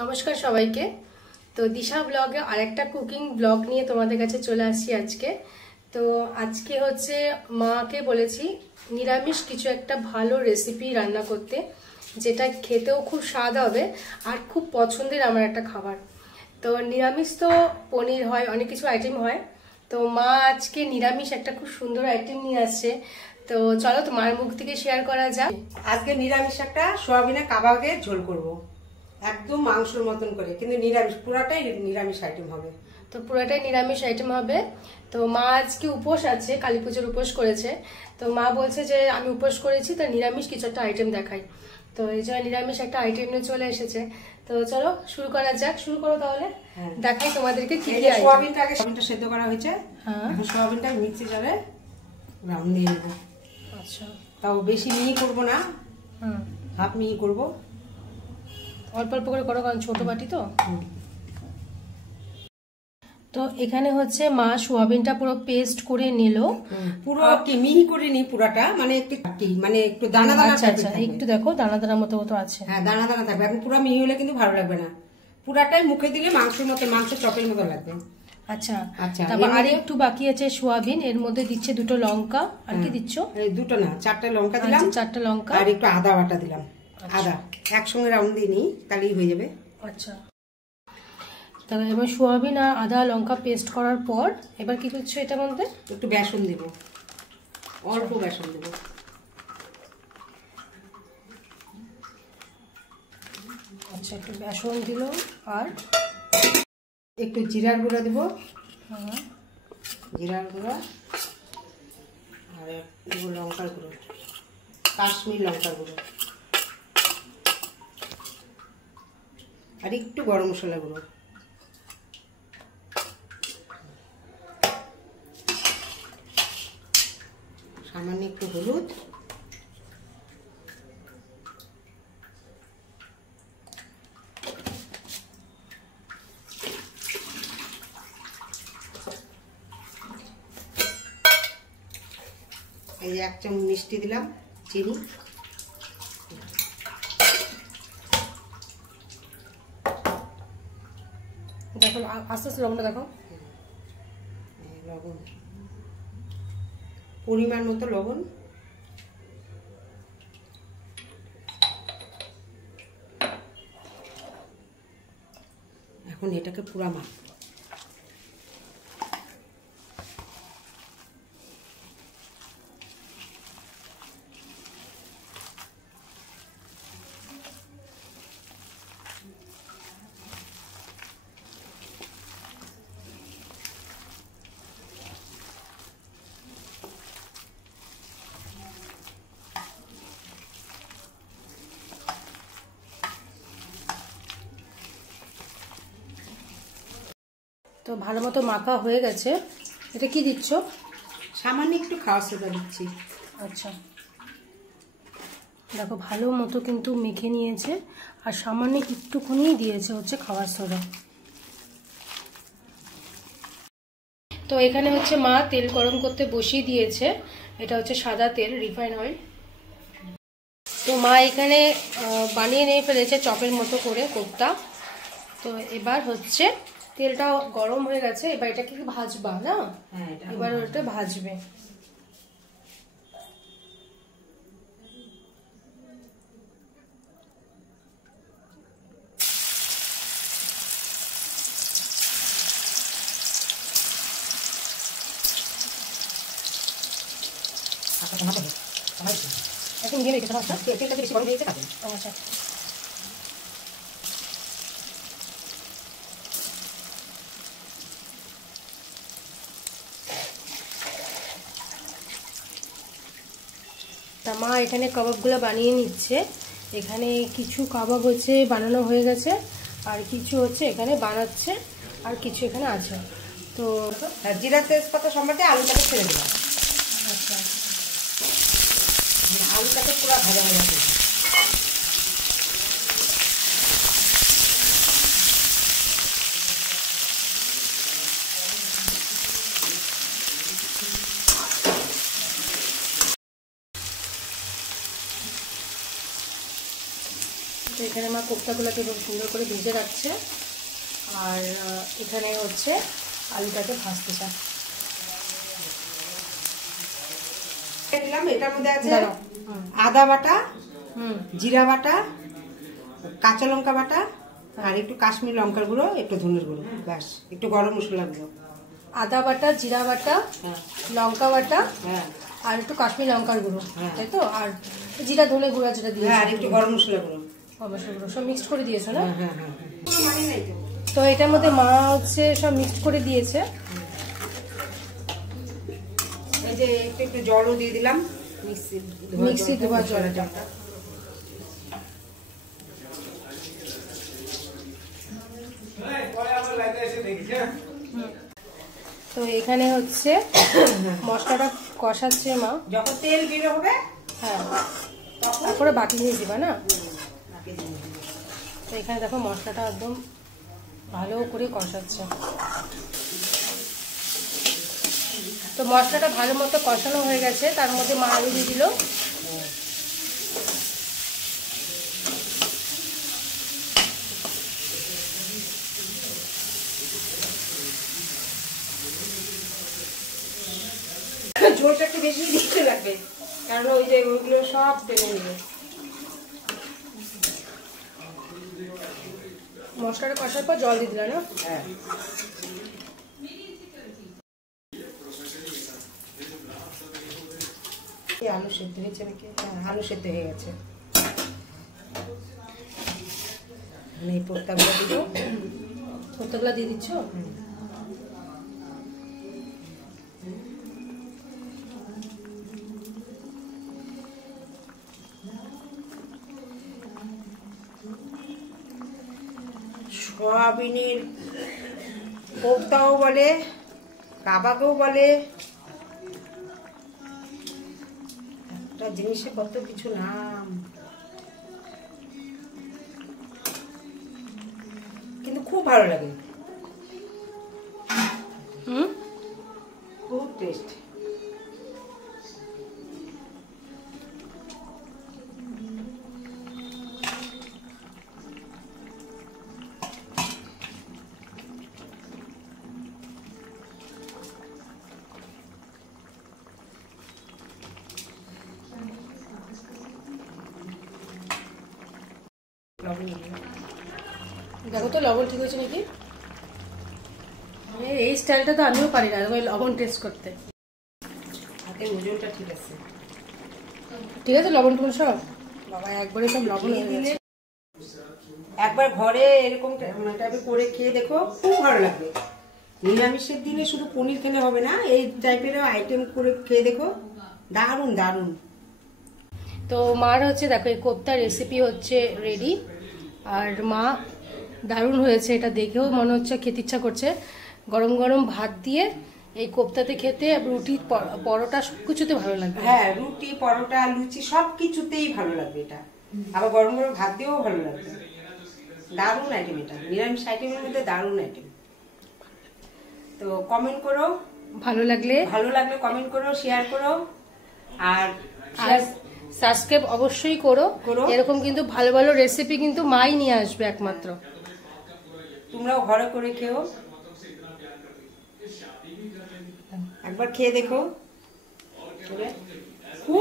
নমস্কার সবাইকে। তো দিশা ব্লগে আরেকটা কুকিং ব্লগ নিয়ে তোমাদের কাছে চলে আসছি আজকে। তো আজকে হচ্ছে মাকে বলেছি নিরামিষ কিছু একটা ভালো রেসিপি রান্না করতে, যেটা খেতেও খুব স্বাদ হবে আর খুব পছন্দের আমার একটা খাবার। তো নিরামিষ তো পনির হয়, অনেক কিছু আইটেম হয়। তো মা আজকে নিরামিষ একটা খুব সুন্দর আইটেম নিয়ে আসছে। তো চলো তোমার মুখ থেকে শেয়ার করা যাক। আজকে নিরামিষ একটা সোয়াবিনের কাবাবের ঝোল করব, একদম মাংসের মতন করে, কিন্তু নিরামিষ, পুরাটাই নিরামিষ আইটেম হবে। তো পুরোটাই নিরামিষ আইটেম হবে। তো মা আজকে উপোস আছে, কালী পুজোর উপোস করেছে। তো মা বলছে যে আমি উপোস করেছি, তো নিরামিষ কিছু একটা আইটেম দেখাই। তো এই জন্য নিরামিষ একটা আইটেম নিয়ে চলে এসেছে। তো চলো শুরু করা যাক। শুরু করো তাহলে, দেখাই তোমাদেরকে কি কি আইটেম। সোয়াবিনটা সেদ্ধ করা হয়েছে। এখন সোয়াবিনটা মিক্সি জারে রাউন্ড দিয়ে নেবো। আচ্ছা, তাও বেশি মিহি করবো না, হাফ মিহি করবো, অল্প অল্প করে করো, কারণ ছোট বাটি তো। তো এখানে হচ্ছে মা সোয়াবিনটা পুরো পেস্ট করে নিল। পুরো কি মিহি করে নি পুরাটা, মানে একটু দানা দানা। আচ্ছা, একটু দেখো দানা দানা মতো মতো আছে। হ্যাঁ, দানা দানা থাকবে। এখন পুরো মিহি হলে কিন্তু ভালো লাগবে না, পুরাটাই মুখে দিলে মাংসের মতো, মাংস চপের মতো লাগবে। আচ্ছা, তারপর আর একটু বাকি আছে সোয়াবিন। এর মধ্যে দিচ্ছে দুটো লঙ্কা। আর কি দিচ্ছ? দুটো না, 4টা লঙ্কা দিলাম। 4টা লঙ্কা আর একটু আদা বাটা দিলাম। আদা একসঙ্গে রাউন্ড দিয়ে নিই, তাহলেই হয়ে যাবে। আচ্ছা, তাহলে এবার সোয়াবিন আর আদা লঙ্কা পেস্ট করার পর এবার কি করছো এটার মধ্যে? একটু বেসন দেব, অল্প বেসন দেব। আচ্ছা, একটু বেসন দিল। আর একটু জিরার গুঁড়া দেবো, জিরার গুঁড়া। আর একটু লঙ্কার গুঁড়ো, কাশ্মীর লঙ্কার গুঁড়ো। আর একটু গরম মশলা গুঁড়ো। সামান্য একটু হলুদ। এই যে 1 চামচ মিষ্টি দিলাম, চিনি। দেখো আস্তে আস্তে লবণটা দেখো। লবণ পরিমাণ মতো লবণ। এখন এটাকে পুরা মাখ। তো ভালো মতো মাখা হয়ে গেছে। এটা কি দিচ্ছ? সামান্য একটু খাওয়া সোডা দিচ্ছি। আচ্ছা, দেখো ভালো মতো কিন্তু মেখে নিয়েছে। আর সামান্য একটুখানি দিয়েছে হচ্ছে খাবার সোডা। তো এখানে হচ্ছে মা তেল গরম করতে বসিয়ে দিয়েছে। এটা হচ্ছে সাদা তেল, রিফাইন অয়েল। তো মা এখানে বানিয়ে নিয়ে ফেলেছে চপের মতো করে কোপ্তা। তো এবার হচ্ছে তেলটা গরম হয়ে গেছে, এবার এটাকে ভাজবা না? এবার ওটা ভাজবে। এখন নিয়ে রেখেছে না? তেলটা বেশি গরম হয়ে গেছে। আচ্ছা, তা মা এখানে কাবাবগুলো বানিয়ে নিচ্ছে। এখানে কিছু কাবাব হচ্ছে বানানো হয়ে গেছে, আর কিছু হচ্ছে এখানে বানাচ্ছে, আর কিছু এখানে আছে। তো জিরা তেজপাতা সম্বাদে আলুটাকে ছেড়ে দিলাম। আচ্ছা, আলুটাকে পুরো ভাজা ভাজা করবো। তো এখানে মা কোপ্তাগুলোকে খুব সুন্দর করে ভেজে রাখছে, আর এখানে হচ্ছে আলুটাকে ভাজতে চায়। দিলাম এটার মধ্যে আছে আদা বাটা, জিরা বাটা, কাঁচা লঙ্কা বাটা, আর একটু কাশ্মীর লঙ্কার গুঁড়ো, একটু ধনের গুঁড়ো, ব্যাস, একটু গরম মশলা গুঁড়ো। আদা বাটা, জিরা বাটা, লঙ্কা বাটা, হ্যাঁ, আর একটু কাশ্মীর লঙ্কার গুঁড়ো, তাই তো? আর জিরা ধনে গুঁড়ো যেটা দিয়ে, আর একটু গরম মশলা গুঁড়ো, সব মিক্সড করে দিয়েছো না? হ্যাঁ হ্যাঁ। তো এটার মধ্যে মা হচ্ছে সব মিক্সড করে দিয়েছে। এই যে একটু জলও দিয়ে দিলাম, মিক্সি ধোয়া জলটা। তো এখানে হচ্ছে মশলাটা কষাচ্ছে মা। যখন তেল বের হবে, হ্যাঁ, তারপরে বাকি দিয়ে দিবা না? তো এখানে দেখো মশলাটা একদম ভালো করে কষাচ্ছে। তো মশলাটা ভালো মতো কষানো হয়ে গেছে, তার মধ্যে মা আলু দিয়ে দিল। ঝোলটা একটু বেশি দিতে লাগবে, কারণ ওই যে ওইগুলো সব টেনে নেবে। মশলাটা কষার পর জল দিয়ে দিল না? হ্যাঁ। আলু সেদ্ধ হয়েছে নাকি? হ্যাঁ, আলু সেদ্ধ হয়ে গেছে। এই পোস্তাগুলো দিব। পোস্তাগুলো দিয়ে দিচ্ছ? সোয়াবিনের কোফতাও বলে, কাবাবও বলে, একটা জিনিসে কত কিছু নাম, কিন্তু খুব ভালো লাগে, খুব টেস্ট। দেখো তো লবণ ঠিক হয়েছে নাকি? এই স্টাইলটা তো আমিও পারি না, লবণ টেস্ট করতে। হাতের ওজনটা ঠিক আছে, ঠিক আছে লবণ টুবন সব? বাবা একবারে সব লবণ হয়ে গেছে। একবার ঘরে এরকম টাইপের করে খেয়ে দেখো, খুব ভালো লাগবে। নিরামিষের দিনে শুধু পনির খেলে হবে না, এই টাইপের আইটেম করে খেয়ে দেখো, দারুণ দারুণ। তো মার হচ্ছে দেখো এই কোপ্তার রেসিপি হচ্ছে রেডি, আর মা দারুণ হয়েছে, এটা দেখেও মনে হচ্ছে খেতে ইচ্ছা করছে। গরম গরম ভাত দিয়ে এই কোপ্তাতে খেতে, রুটি পরোটা সবকিছুতে ভালো লাগবে। হ্যাঁ, রুটি পরোটা লুচি সব কিছুতেই ভালো লাগবে এটা, আবার গরম গরম ভাত দিয়েও ভালো লাগবে। দারুণ আইটেম এটা, নিরামিষ আইটেমের মধ্যে দারুণ আইটেম। তো কমেন্ট করো, ভালো লাগলে কমেন্ট করো, শেয়ার করো, আর সাবস্ক্রাইব অবশ্যই করো। এরকম কিন্তু ভালো ভালো রেসিপি কিন্তু মাই নিয়ে আসবে একমাত্র। তোমরাও ঘরে করে খেও, একবার খেয়ে দেখো।